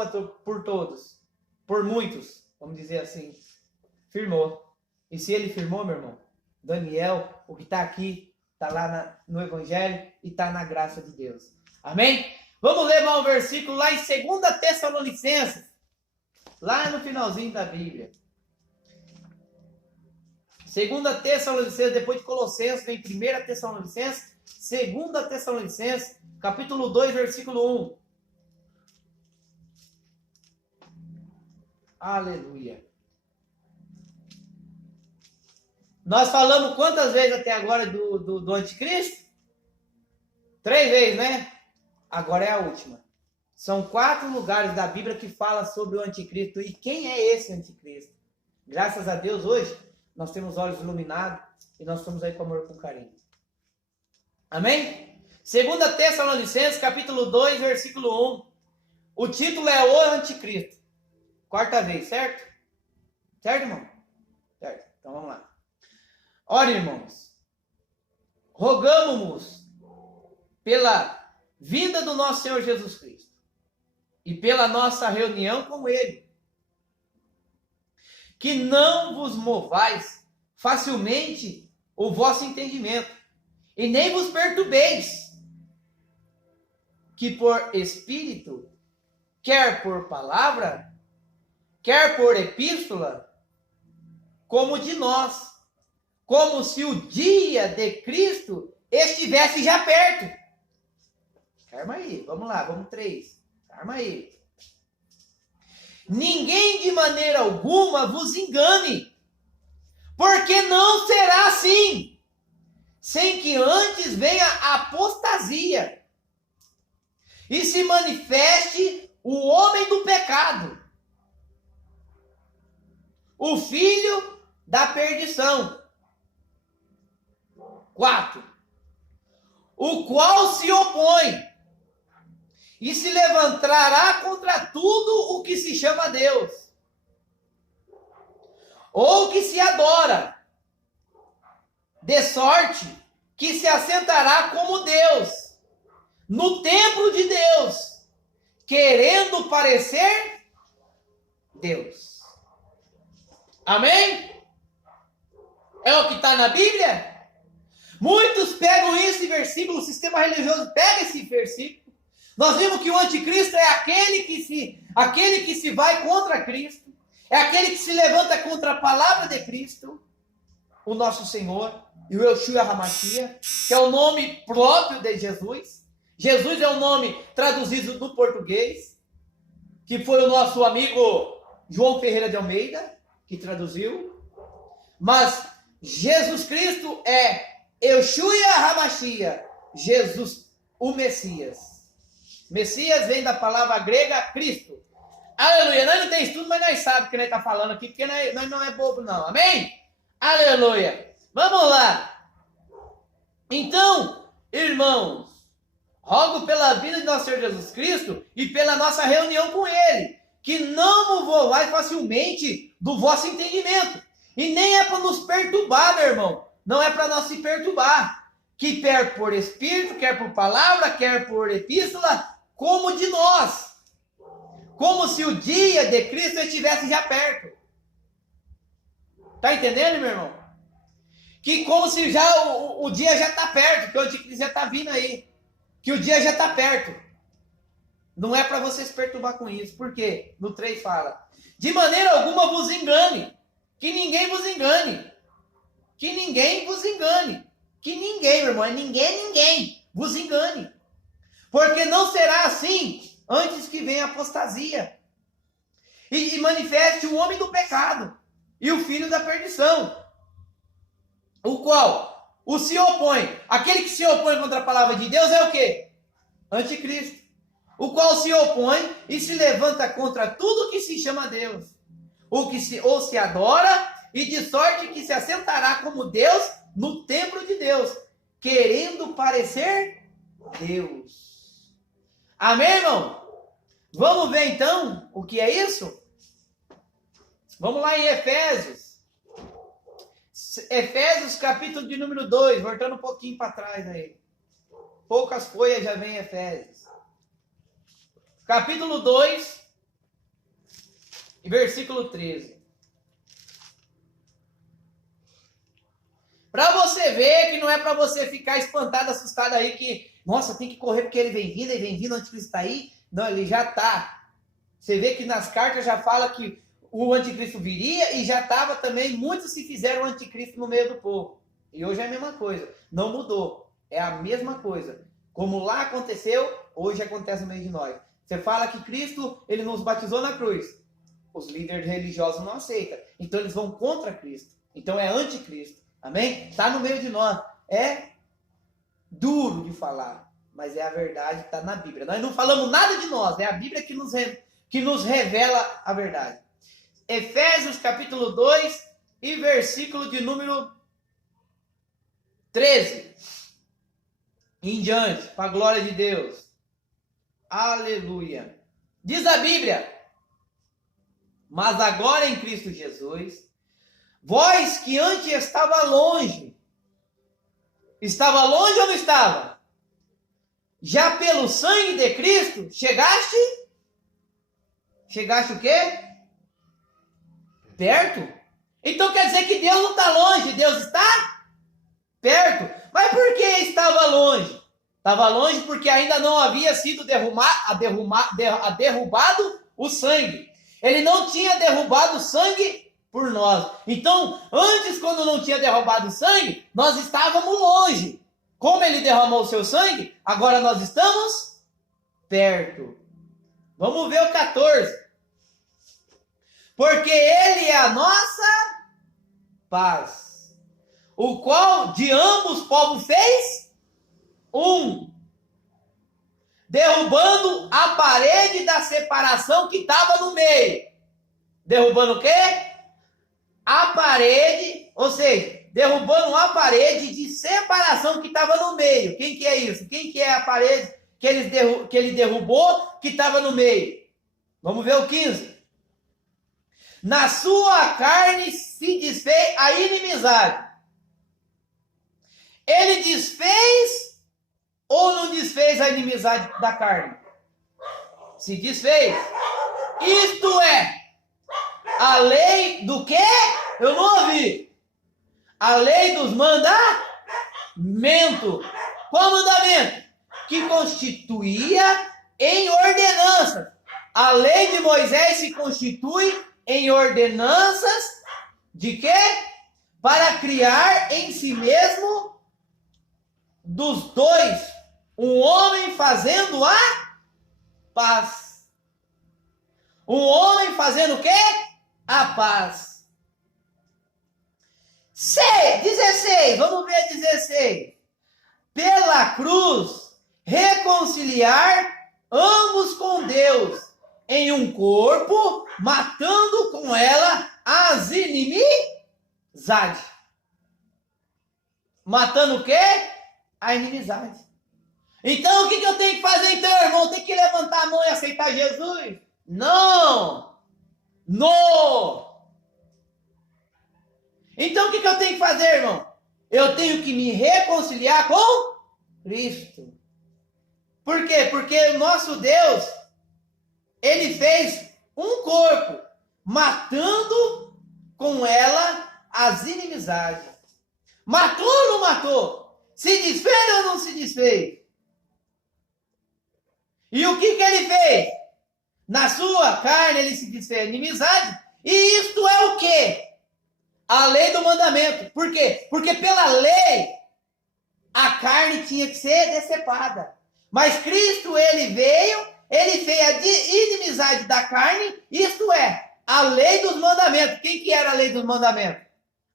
por todos? Por muitos, vamos dizer assim. Firmou. E se ele firmou, meu irmão, Daniel, o que está aqui, está lá no Evangelho e está na graça de Deus. Amém? Vamos ler um versículo lá em 2 Tessalonicenses. Lá no finalzinho da Bíblia. 2 Tessalonicenses, depois de Colossenses, vem 1 Tessalonicenses, 2 Tessalonicenses, capítulo 2, versículo 1. Aleluia. Nós falamos quantas vezes até agora do anticristo? 3 vezes, né? Agora é a última. São 4 lugares da Bíblia que fala sobre o anticristo. E quem é esse anticristo? Graças a Deus, hoje, nós temos olhos iluminados e nós estamos aí com amor e com carinho. Amém? 2 Tessalonicenses, capítulo 2, versículo 1. O título é O Anticristo. 4ª vez, certo? Certo, irmão? Certo. Então vamos lá. Ora, irmãos, rogamos-nos pela vinda do nosso Senhor Jesus Cristo e pela nossa reunião com Ele, que não vos movais facilmente o vosso entendimento, e nem vos perturbeis, que por espírito, quer por palavra, quer por epístola, como de nós, como se o dia de Cristo estivesse já perto. Calma aí, vamos lá, vamos 3. Calma aí. Ninguém de maneira alguma vos engane, porque não será assim, sem que antes venha a apostasia e se manifeste o homem do pecado, o filho da perdição. 4. O qual se opõe e se levantará contra tudo o que se chama Deus, ou que se adora, de sorte que se assentará como Deus, no templo de Deus, querendo parecer Deus. Amém? É o que está na Bíblia? Muitos pegam esse versículo, o sistema religioso pega esse versículo. Nós vimos que o anticristo é aquele que se vai contra Cristo, é aquele que se levanta contra a palavra de Cristo, o nosso Senhor, e o Yeshua HaMashiach, que é o nome próprio de Jesus. Jesus é o nome traduzido do português, que foi o nosso amigo João Ferreira de Almeida, que traduziu. Mas Jesus Cristo é Yeshua HaMashiach, Jesus, o Messias. Messias vem da palavra grega Cristo. Aleluia. Nós não tem estudo, mas nós sabemos o que nós está falando aqui, porque nós não é bobo não. Amém? Aleluia. Vamos lá. Então, irmãos, rogo pela vida de nosso Senhor Jesus Cristo e pela nossa reunião com Ele, que não vos volvais facilmente do vosso entendimento. E nem é para nos perturbar, meu irmão. Não é para nós se perturbar. Que quer por espírito, quer por palavra, quer por epístola, como de nós. Como se o dia de Cristo estivesse já perto. Tá entendendo, meu irmão? Que como se já o dia já está perto, que o anticristo já está vindo aí. Que o dia já está perto. Não é para você se perturbar com isso. Por quê? No 3 fala: de maneira alguma vos engane. Que ninguém vos engane. Que ninguém vos engane. Que ninguém, meu irmão, é ninguém vos engane. Porque não será assim antes que venha a apostasia. E manifeste o homem do pecado e o filho da perdição. O qual o se opõe. Aquele que se opõe contra a palavra de Deus é o quê? Anticristo. O qual se opõe e se levanta contra tudo que se chama Deus. Ou se adora, e de sorte que se assentará como Deus no templo de Deus, querendo parecer Deus. Amém, irmão? Vamos ver então o que é isso? Vamos lá em Efésios. Efésios capítulo de número 2, voltando um pouquinho para trás aí. Poucas folhas já vem em Efésios. Capítulo 2, versículo 13. Para você ver que não é para você ficar espantado, assustado aí, que, nossa, tem que correr porque ele vem vindo, o anticristo está aí. Não, ele já está. Você vê que nas cartas já fala que o anticristo viria e já estava também, muitos se fizeram anticristo no meio do povo. E hoje é a mesma coisa, não mudou. É a mesma coisa. Como lá aconteceu, hoje acontece no meio de nós. Você fala que Cristo, ele nos batizou na cruz. Os líderes religiosos não aceitam. Então eles vão contra Cristo. Então é anticristo. Amém? Está no meio de nós. É duro de falar, mas é a verdade, está na Bíblia. Nós não falamos nada de nós, é a Bíblia que nos revela a verdade. Efésios capítulo 2 e versículo de número 13. Em diante, para a glória de Deus. Aleluia. Diz a Bíblia: mas agora em Cristo Jesus, vós que antes estava longe ou não estava? Já pelo sangue de Cristo, chegaste o quê? Perto? Então quer dizer que Deus não está longe, Deus está perto. Mas por que estava longe? Estava longe porque ainda não havia sido derrubado o sangue. Ele não tinha derrubado o sangue por nós. Então, antes, quando não tinha derrubado o sangue, nós estávamos longe. Como ele derramou o seu sangue, agora nós estamos perto. Vamos ver o 14. Porque ele é a nossa paz, o qual de ambos os povos fez um, derrubando a parede da separação que estava no meio. Derrubando o quê? A parede, ou seja, derrubando a parede de separação que estava no meio. Quem que é isso? Quem que é a parede que ele derrubou que estava no meio? Vamos ver o 15. Na sua carne se desfez a inimizade. Ele desfez ou não desfez a inimizade da carne? Se desfez. Isto é, a lei do quê? Eu não ouvi. A lei dos mandamentos. Qual mandamento? Que constituía em ordenanças. A lei de Moisés se constitui em ordenanças de quê? Para criar em si mesmo dos dois um homem fazendo a paz. Um homem fazendo o quê? A paz. 16, vamos ver 16. Pela cruz, reconciliar ambos com Deus em um corpo, matando com ela as inimizades. Matando o quê? A inimizade. Então, o que eu tenho que fazer, então, irmão? Tem que levantar a mão e aceitar Jesus? Não! Não! Então, o que eu tenho que fazer, irmão? Eu tenho que me reconciliar com Cristo. Por quê? Porque o nosso Deus, ele fez um corpo, matando com ela as inimizades. Matou ou não matou? Se desfez ou não se desfez? E o que ele fez? Na sua carne ele se desfez a inimizade. E isto é o quê? A lei do mandamento. Por quê? Porque pela lei a carne tinha que ser decepada. Mas Cristo, ele veio, ele fez a inimizade da carne, isto é, a lei dos mandamentos. Quem que era a lei dos mandamentos?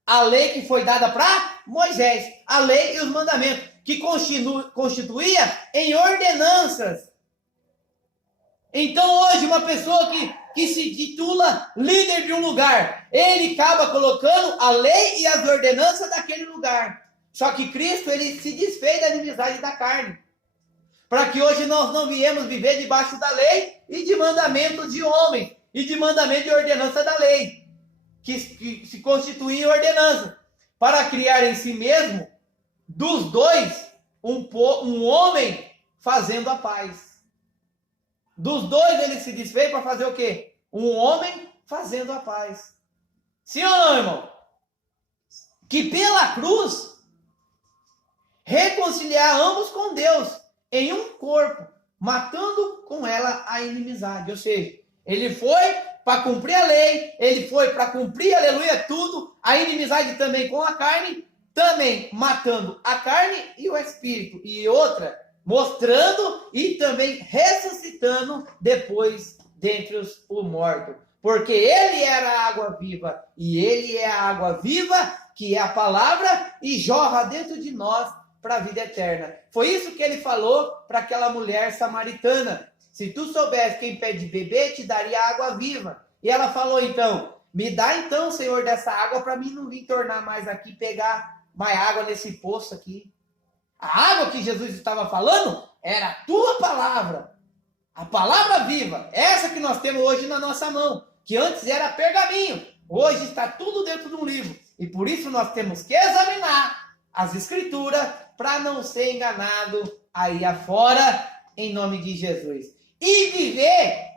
A lei que foi dada para Moisés. A lei e os mandamentos, que constituía em ordenanças. Então hoje uma pessoa que se titula líder de um lugar, ele acaba colocando a lei e as ordenanças daquele lugar. Só que Cristo, ele se desfez da inimizade da carne. Para que hoje nós não viemos viver debaixo da lei e de mandamento de homem, e de mandamento de ordenança da lei, que se constitui em ordenança, para criar em si mesmo, dos dois, um homem fazendo a paz. Dos dois ele se desfez para fazer o quê? Um homem fazendo a paz. Sim ou não, irmão? Que pela cruz, reconciliar ambos com Deus em um corpo, matando com ela a inimizade. Ou seja, ele foi para cumprir a lei, ele foi para cumprir, aleluia, tudo, a inimizade também com a carne, também matando a carne e o espírito. E outra, mostrando e também ressuscitando depois dentre os mortos. Porque ele era a água viva, e ele é a água viva, que é a palavra, e jorra dentro de nós para a vida eterna. Foi isso que ele falou para aquela mulher samaritana. Se tu soubesse quem pede beber, te daria água viva. E ela falou então, me dá então, Senhor, dessa água para mim não vir tornar mais aqui, pegar mais água nesse poço aqui. A água que Jesus estava falando era a tua palavra. A palavra viva, essa que nós temos hoje na nossa mão, que antes era pergaminho, hoje está tudo dentro de um livro. E por isso nós temos que examinar as escrituras para não ser enganado aí afora, em nome de Jesus. E viver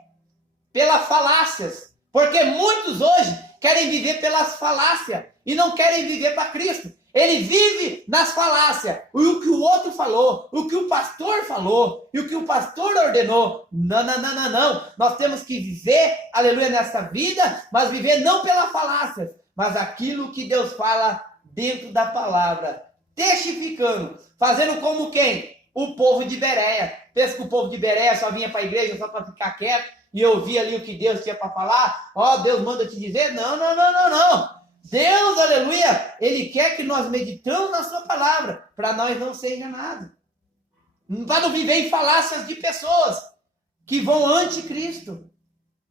pelas falácias, porque muitos hoje querem viver pelas falácias e não querem viver para Cristo. Ele vive nas falácias. O que o outro falou, o que o pastor falou, e o que o pastor ordenou. Não, não, não, não, não. Nós temos que viver, aleluia, nessa vida, mas viver não pelas falácias, mas aquilo que Deus fala dentro da palavra. Testificando, fazendo como quem? O povo de Bereia. Pensa que o povo de Bereia só vinha para a igreja só para ficar quieto e ouvir ali o que Deus tinha para falar? Ó, Deus manda te dizer? Não, não, não, não, não. Deus, aleluia, Ele quer que nós meditamos na sua palavra, para nós não ser enganados. Para não viver em falácias de pessoas que vão anticristo,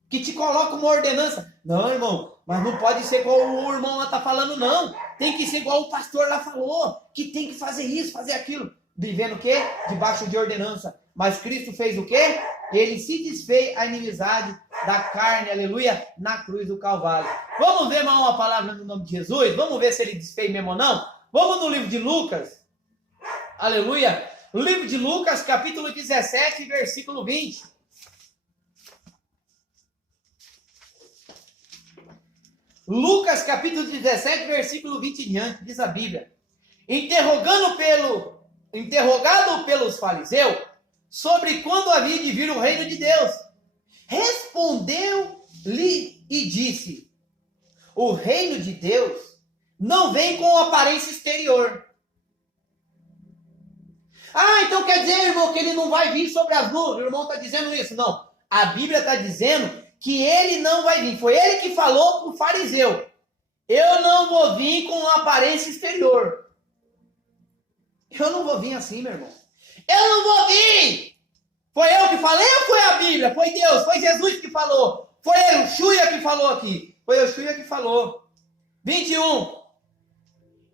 que te colocam uma ordenança. Não, irmão, mas não pode ser igual o irmão lá está falando, não. Tem que ser igual o pastor lá falou, que tem que fazer isso, fazer aquilo. Vivendo o quê? Debaixo de ordenança. Mas Cristo fez o quê? Ele se desfez a inimizade da carne, aleluia, na cruz do Calvário. Vamos ver mais uma palavra no nome de Jesus? Vamos ver se ele desfez mesmo ou não? Vamos no livro de Lucas, aleluia. Livro de Lucas, capítulo 17, versículo 20. Lucas, capítulo 17, versículo 20 em diante, diz a Bíblia. Interrogado pelos fariseus, sobre quando havia de vir o reino de Deus, respondeu-lhe e disse: o reino de Deus não vem com aparência exterior. Ah, então quer dizer, irmão, que ele não vai vir sobre as nuvens. O irmão está dizendo isso. Não, a Bíblia está dizendo que ele não vai vir. Foi ele que falou para o fariseu: eu não vou vir com aparência exterior. Eu não vou vir assim, meu irmão. Eu não vou vir. Foi eu que falei ou foi a Bíblia? Foi Deus, foi Jesus que falou. Foi o Xuia que falou aqui. Foi o Xuia que falou. 21.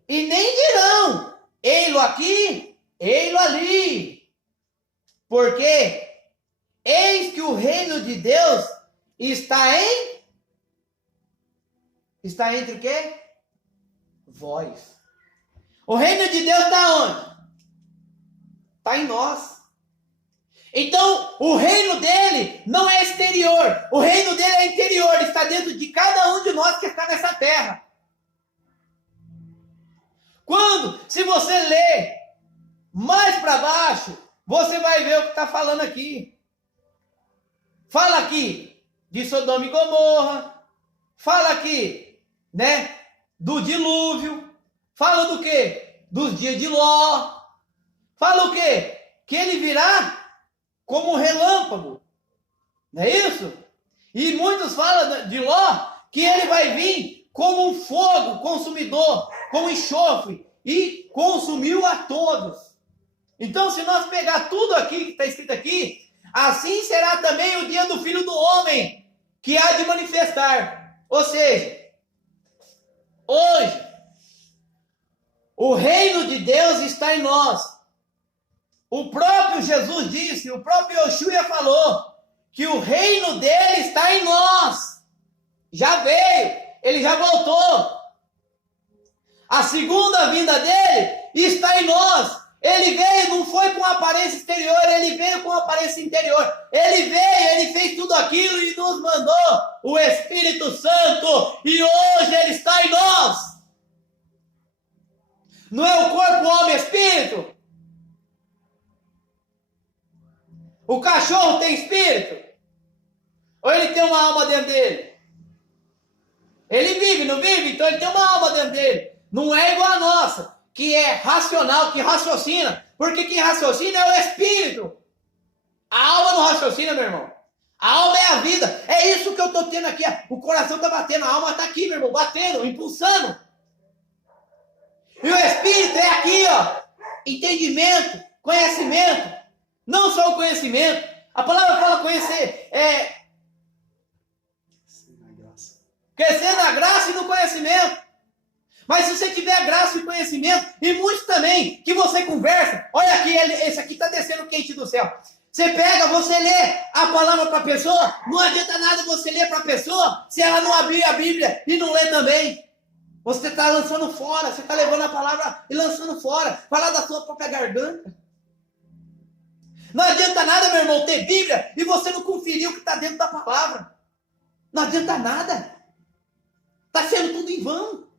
E nem dirão, ei-lo aqui, ei-lo ali. Porque eis que o reino de Deus está entre o quê? Vós. O reino de Deus está onde? Está em nós. Então, o reino dele não é exterior. O reino dele é interior. Está dentro de cada um de nós que está nessa terra. Se você ler mais para baixo, você vai ver o que está falando aqui. Fala aqui de Sodoma e Gomorra. Fala aqui, né, do dilúvio. Fala do quê? Dos dias de Ló. Fala o quê? Que ele virá como um relâmpago. Não é isso? E muitos falam de Ló que ele vai vir como um fogo consumidor, como enxofre, e consumiu a todos. Então, se nós pegar tudo aqui que está escrito aqui, assim será também o dia do Filho do Homem, que há de manifestar. Ou seja, hoje, o reino de Deus está em nós. O próprio Jesus disse, o próprio Yoshua falou, que o reino dele está em nós. Já veio, ele já voltou. A segunda vinda dele está em nós. Ele veio, não foi com aparência exterior, ele veio com aparência interior. Ele veio, ele fez tudo aquilo e nos mandou o Espírito Santo. E hoje ele está em nós. Não é o corpo, o homem, espírito? O cachorro tem espírito? Ou ele tem uma alma dentro dele? Ele vive, não vive? Então ele tem uma alma dentro dele. Não é igual a nossa, que é racional, que raciocina. Porque quem raciocina é o espírito. A alma não raciocina, meu irmão. A alma é a vida. É isso que eu estou tendo aqui. O coração está batendo, a alma está aqui, meu irmão, batendo, impulsando. E o espírito é aqui, ó. Entendimento, conhecimento. Não só o conhecimento. A palavra fala conhecer. Crescer na graça e no conhecimento. Mas se você tiver graça e conhecimento, e muitos também, que você conversa, olha aqui, esse aqui está descendo quente do céu. Você pega, você lê a palavra para a pessoa, não adianta nada você ler para a pessoa, se ela não abrir a Bíblia e não ler também. Você está lançando fora, você está levando a palavra e lançando fora, falar da sua própria garganta. Não adianta nada, meu irmão, ter Bíblia e você não conferir o que está dentro da palavra. Não adianta nada. Está sendo tudo em vão.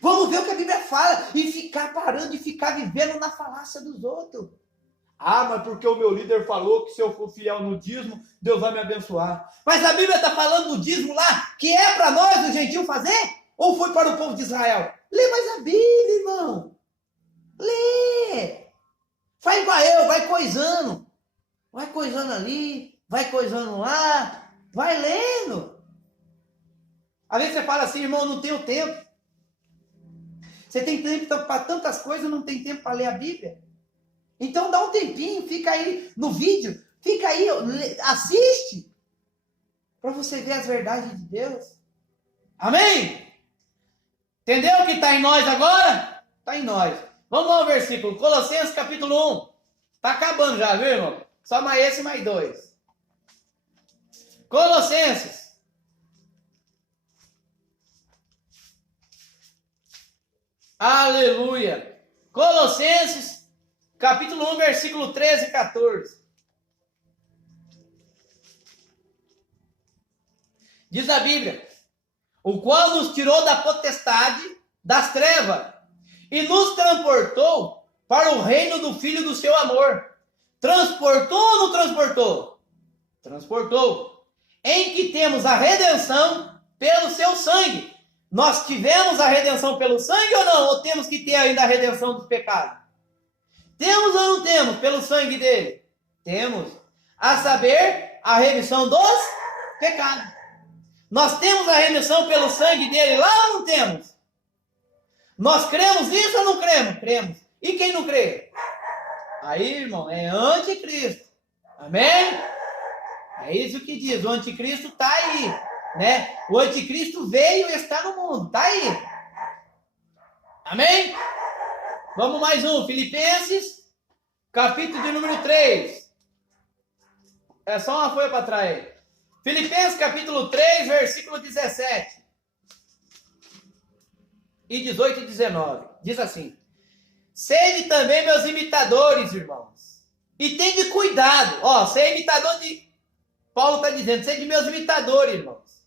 Vamos ver o que a Bíblia fala e ficar parando e ficar vivendo na falácia dos outros. Ah, mas porque o meu líder falou que se eu for fiel no dízimo, Deus vai me abençoar. Mas a Bíblia está falando do dízimo lá, que é para nós, o gentil, fazer? Ou foi para o povo de Israel? Lê mais a Bíblia, irmão. Lê. Faz igual eu, vai coisando. Vai coisando ali, vai coisando lá, vai lendo. Às vezes você fala assim, irmão, não tenho tempo. Você tem tempo para tantas coisas, não tem tempo para ler a Bíblia. Então dá um tempinho, fica aí no vídeo, fica aí, assiste, para você ver as verdades de Deus. Amém? Entendeu o que está em nós agora? Está em nós. Vamos ao versículo, Colossenses capítulo 1. Está acabando já, viu, irmão? Só mais esse, mais dois. Colossenses. Aleluia. Colossenses, capítulo 1, versículo 13 e 14. Diz a Bíblia: o qual nos tirou da potestade das trevas e nos transportou para o reino do Filho do seu amor. Transportou ou não transportou? Transportou. Em que temos a redenção pelo seu sangue. Nós tivemos a redenção pelo sangue ou não? Ou temos que ter ainda a redenção dos pecados? Temos ou não temos pelo sangue dele? Temos. A saber, a remissão dos pecados. Nós temos a remissão pelo sangue dele lá ou não temos? Nós cremos nisso ou não cremos? Cremos. E quem não crê? Aí, irmão, é anticristo. Amém? É isso que diz. O anticristo está aí, né? O anticristo veio e está no mundo. Está aí. Amém? Vamos mais um. Filipenses, capítulo de número 3. É só uma folha para trás aí. Filipenses, capítulo 3, versículo 17. E 18 e 19. Diz assim: sede também meus imitadores, irmãos. E tende cuidado. Ó, você é imitador de... Paulo está dizendo, sede meus imitadores, irmãos.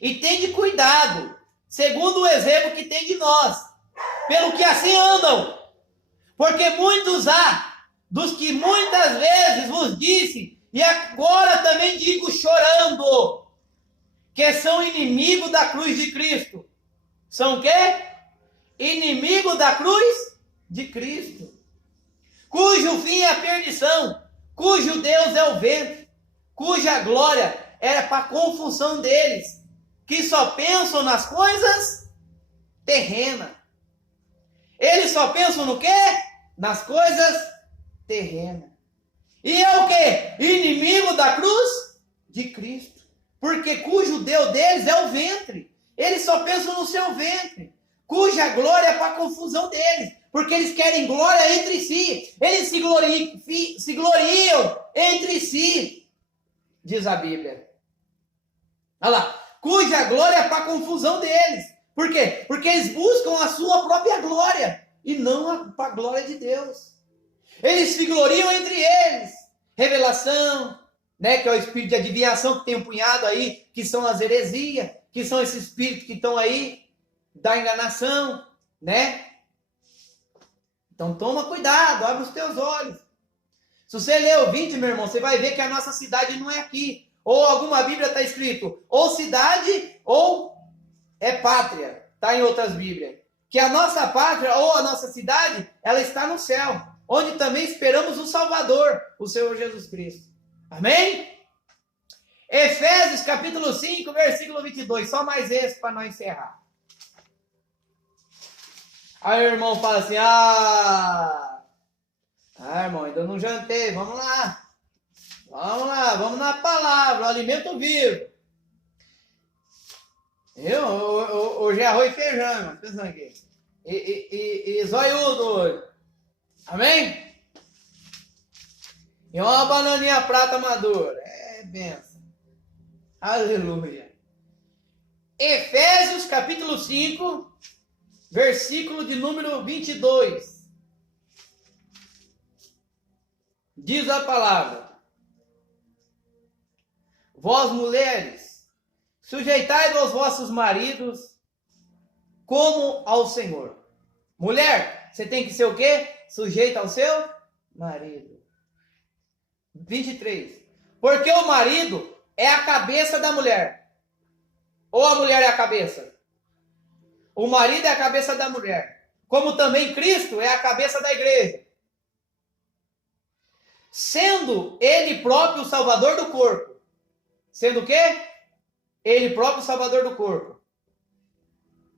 E tende cuidado, segundo o exemplo que tem de nós. Pelo que assim andam. Porque muitos há, dos que muitas vezes vos disse, e agora também digo chorando, que são inimigos da cruz de Cristo. São o quê? Inimigo da cruz de Cristo, cujo fim é a perdição, cujo Deus é o ventre, cuja glória era para a confusão deles, que só pensam nas coisas terrenas. Eles só pensam no quê? Nas coisas terrenas. E é o quê? Inimigo da cruz de Cristo, porque cujo Deus deles é o ventre. Eles só pensam no seu ventre, cuja glória é para a confusão deles, porque eles querem glória entre si, eles se gloriam entre si, diz a Bíblia. Olha lá, cuja glória é para a confusão deles. Por quê? Porque eles buscam a sua própria glória, e não a glória de Deus. Eles se gloriam entre eles. Revelação, né, que é o espírito de adivinhação que tem um punhado aí, que são as heresias, que são esses espíritos que estão aí, da enganação, né? Então toma cuidado, abre os teus olhos. Se você ler o 20, meu irmão, você vai ver que a nossa cidade não é aqui. Ou alguma Bíblia está escrito, ou cidade, ou é pátria. Está em outras Bíblias. Que a nossa pátria, ou a nossa cidade, ela está no céu. Onde também esperamos o Salvador, o Senhor Jesus Cristo. Amém? Efésios capítulo 5, versículo 22. Só mais esse para nós encerrar. Aí o irmão fala assim, irmão, ainda não jantei, vamos lá, vamos na palavra, o alimento vivo. Hoje é arroz e feijão, irmão, pensando aqui, e zoiudo hoje, amém? E uma bananinha prata madura, é benção, aleluia. Efésios capítulo 5, versículo de número 22. Diz a palavra: vós mulheres, Sujeitai-vos aos vossos maridos como ao Senhor. Mulher, você tem que ser o quê? Sujeita ao seu marido. 23. Porque o marido é a cabeça da mulher. Ou a mulher é a cabeça? O marido é a cabeça da mulher. Como também Cristo é a cabeça da igreja. Sendo ele próprio o salvador do corpo. Sendo o quê? Ele próprio o salvador do corpo.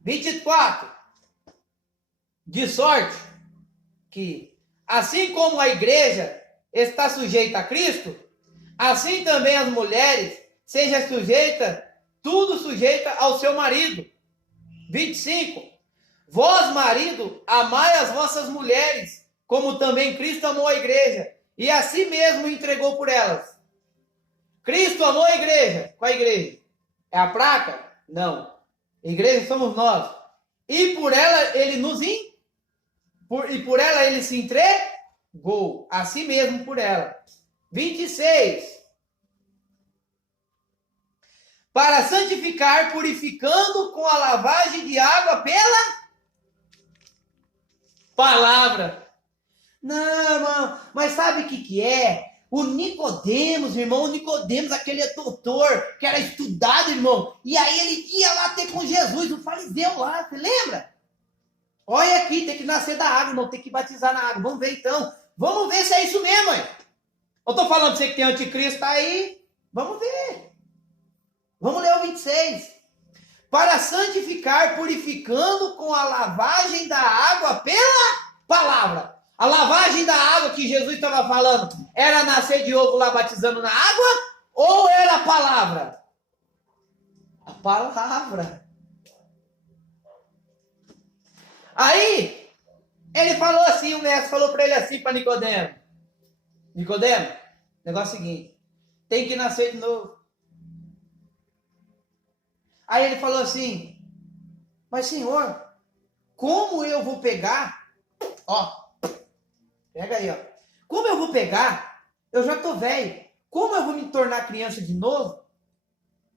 24. De sorte que, assim como a igreja está sujeita a Cristo, assim também as mulheres sejam sujeitas, tudo sujeita ao seu marido. 25. Vós, marido, amai as vossas mulheres, como também Cristo amou a igreja, e a si mesmo entregou por elas. Cristo amou a igreja. Qual a igreja? É a placa? Não. Igreja somos nós. E por ela ele por ela ele se entregou. A si mesmo por ela. 26. Para santificar, purificando com a lavagem de água pela palavra. Não, irmão, mas sabe o que é? O Nicodemos, irmão, aquele doutor que era estudado, irmão, e aí ele ia lá ter com Jesus, o fariseu lá, você lembra? Olha aqui, tem que nascer da água, não tem que batizar na água. Vamos ver então. Vamos ver se é isso mesmo, hein? Eu tô falando pra você que tem anticristo aí. Vamos ver. Vamos ler o 26. Para santificar, purificando com a lavagem da água pela palavra. A lavagem da água que Jesus estava falando era nascer de ovo lá batizando na água? Ou era a palavra? A palavra. Aí, ele falou assim, o mestre falou para ele assim, para Nicodemo. Nicodemo, negócio é o seguinte, tem que nascer de novo. Aí ele falou assim, mas senhor, como eu vou pegar, ó, pega aí, ó. Como eu vou pegar? Eu já tô velho. Como eu vou me tornar criança de novo?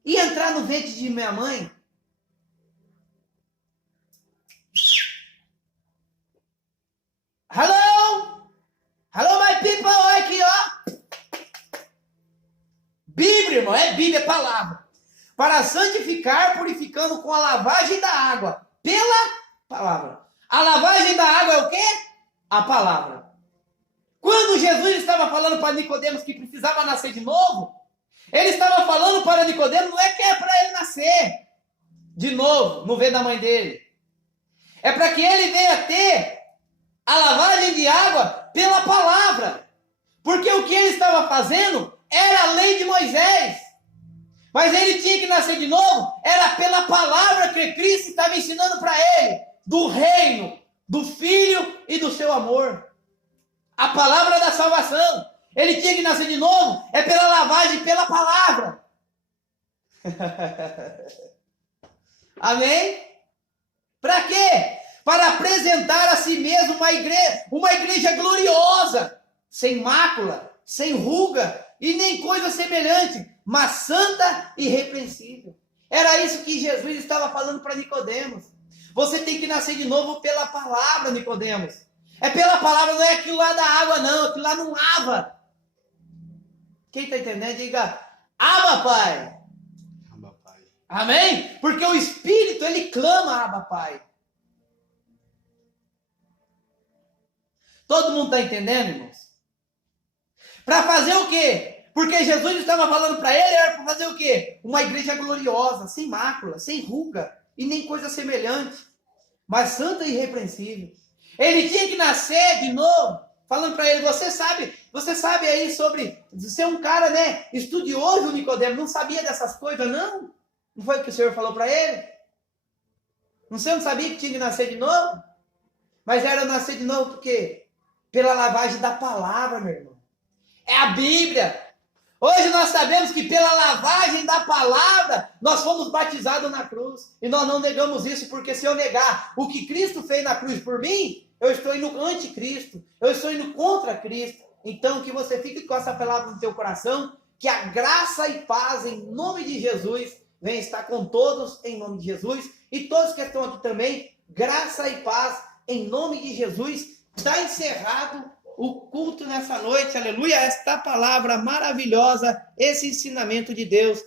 E entrar no ventre de minha mãe? Hello? Hello, my people, olha aqui, ó. Bíblia, irmão, é Bíblia, é palavra. Para santificar, purificando com a lavagem da água. Pela palavra. A lavagem da água é o quê? A palavra. Quando Jesus estava falando para Nicodemos que precisava nascer de novo, ele estava falando para Nicodemos, não é que é para ele nascer de novo, no ventre da mãe dele. É para que ele venha ter a lavagem de água pela palavra. Porque o que ele estava fazendo era a lei de Moisés. Mas ele tinha que nascer de novo, era pela palavra que Cristo estava ensinando para ele, do reino, do Filho e do seu amor. A palavra da salvação. Ele tinha que nascer de novo, é pela lavagem, pela palavra. Amém? Para quê? Para apresentar a si mesmo uma igreja gloriosa, sem mácula, sem ruga e nem coisa semelhante, mas santa e irrepreensível. Era isso que Jesus estava falando para Nicodemos. Você tem que nascer de novo pela palavra, Nicodemos. É pela palavra, não é aquilo lá da água, não. Aquilo lá não lava. Quem está entendendo, diga, Abba, Pai. Abba, Pai. Amém? Porque o Espírito, ele clama, Abba, Pai. Todo mundo está entendendo, irmãos? Para fazer o quê? Porque Jesus estava falando para ele, era para fazer o quê? Uma igreja gloriosa, sem mácula, sem ruga, e nem coisa semelhante, mas santa e irrepreensível. Ele tinha que nascer de novo, falando para ele, você sabe aí sobre ser um cara, né, estudioso, Nicodemo, não sabia dessas coisas, não? Não foi o que o Senhor falou para ele? Você não sabia que tinha que nascer de novo? Mas era nascer de novo por quê? Pela lavagem da palavra, meu irmão. É a Bíblia. Hoje nós sabemos que pela lavagem da palavra, nós fomos batizados na cruz. E nós não negamos isso, porque se eu negar o que Cristo fez na cruz por mim, eu estou indo anticristo, eu estou indo contra Cristo. Então, que você fique com essa palavra no teu coração, que a graça e paz em nome de Jesus venha estar com todos em nome de Jesus. E todos que estão aqui também, graça e paz em nome de Jesus. Está encerrado o culto nessa noite, aleluia, esta palavra maravilhosa, esse ensinamento de Deus.